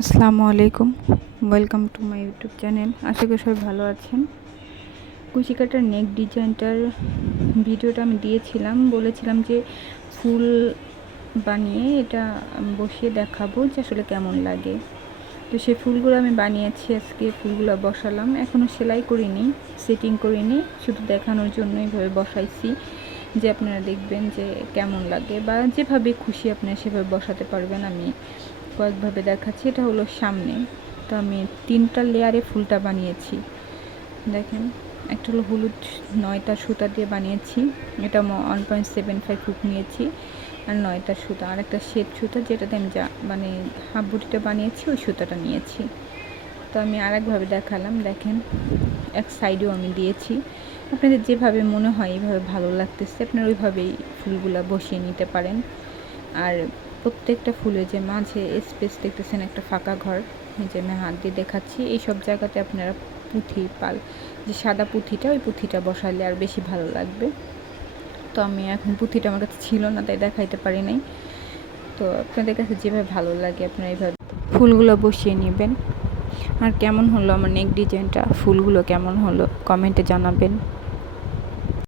আসসালামু আলাইকুম। Welcome to my YouTube channel আশা করি সবাই ভালো আছেন। কুচিকাটার নেক ডিজাইনটার ভিডিওটা আমি দিয়েছিলাম। বলেছিলাম যে ফুল বানিয়ে এটা বসিয়ে দেখাবো যে আসলে কেমন লাগে। তো সেই ফুলগুলো আমি বানিয়েছি, আজকে ফুলগুলো বসালাম। এখনও সেলাই করিনি সেটিং করিনি। শুধু দেখানোর জন্য এইভাবে বসাইছি যে আপনারা দেখবেন যে কেমন লাগে বা যেভাবে খুশি আপনারা সেভাবে বসাতে পারবেন। আমি কয়েকভাবে দেখাচ্ছি, এটা হলো সামনে। তো আমি তিনটা লেয়ারে ফুলটা বানিয়েছি। দেখেন, একটা হলো হলুদ নয়টা সুতা দিয়ে বানিয়েছি। এটা one point seven five foot নিয়েছি, আর নয়টা সুতা। আর একটা শেড সুতা, যেটাতে আমি যা মানে হাফ বুটিটা বানিয়েছি, ওই সুতাটা নিয়েছি। তো আমি আরেকভাবে দেখালাম, দেখেন, এক সাইডেও আমি দিয়েছি। আপনাদের যেভাবে মনে হয়, এইভাবে ভালো লাগতেছে, আপনারা ওইভাবেই ফুলগুলো বসিয়ে নিতে পারেন। আর প্রত্যেকটা ফুলের যে মাঝে স্পেস দেখতেছেন একটা ফাঁকা ঘর যে আমি হাত দিয়ে দেখাচ্ছি এই সব জায়গাতে আপনারা পুঁথি পাল, যে সাদা পুঁথিটা, ওই পুঁথিটা বসালে আর বেশি ভালো লাগবে। তো আমি এখন পুঁথিটা আমার কাছে ছিল না, তাই দেখাইতে পারি নাই। তো আপনাদের কাছে যেভাবে ভালো লাগে, আপনারা এইভাবে ফুলগুলো বসিয়ে নেবেন। আর কেমন হলো আমার নেক ডিজাইনটা ফুলগুলো কেমন হলো? কমেন্টে জানাবেন।